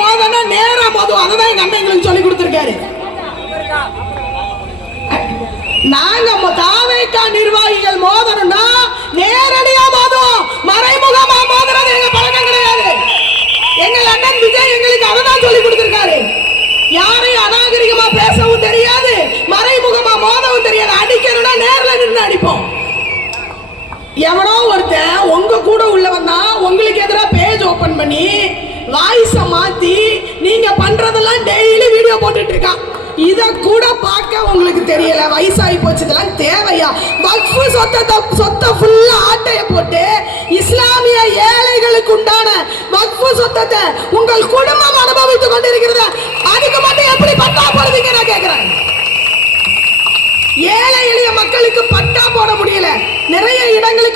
மோதனா நேரா மோதும். அதுதான் எங்க அண்ணன் எங்களுக்கு சொல்லி கொடுத்திருக்காரு. நாங்க தாவேகா நிர்வாகிகள் மோதணும்னா நேரடியா மோதுவோம், மறைமுகமா மோதுறது எங்க பழக்கம் கிடையாது. எங்க அண்ணன் விஜய் எங்களுக்கு அதான் சொல்லி கொடுத்திருக்காரு. யாரையும் அநாகரிகமா பேசவும் தெரியாது, மறைமுகமா மோதவும் தெரியாது. அடிக்கணும்னா நேர்ல நின்று அடிப்போம். எவனோ ஒருத்தன் உங்க கூட உள்ளவன் தான் உங்களுக்கு எதிராக பேஜ் ஓபன் பண்ணி வாய்ஸ மாத்தி நீங்க பண்றதெல்லாம் டெய்லி வீடியோ போட்டுட்டு இருக்கான். இத கூட பார்க்க உங்களுக்கு தெரியல. வயசாகி போச்சு, இதெல்லாம் தேவையா? வக்ஃப் சொத்தை ஃபுல்லா ஆட்டைய போட்டு இஸ்லாமிய ஏழைகளுக்கு உண்டான வக்ஃப் சொத்தை உங்கள் குடும்பம் அனுபவித்துக் கொண்டிருக்கிறது. அதுக்கு மட்டும் எப்படி பட்டா போடுவீங்க நான் கேட்கிறேன். ஏழை எளிய மக்களுக்கு பட்டா போட முடியல. நிறைய இடங்களுக்கு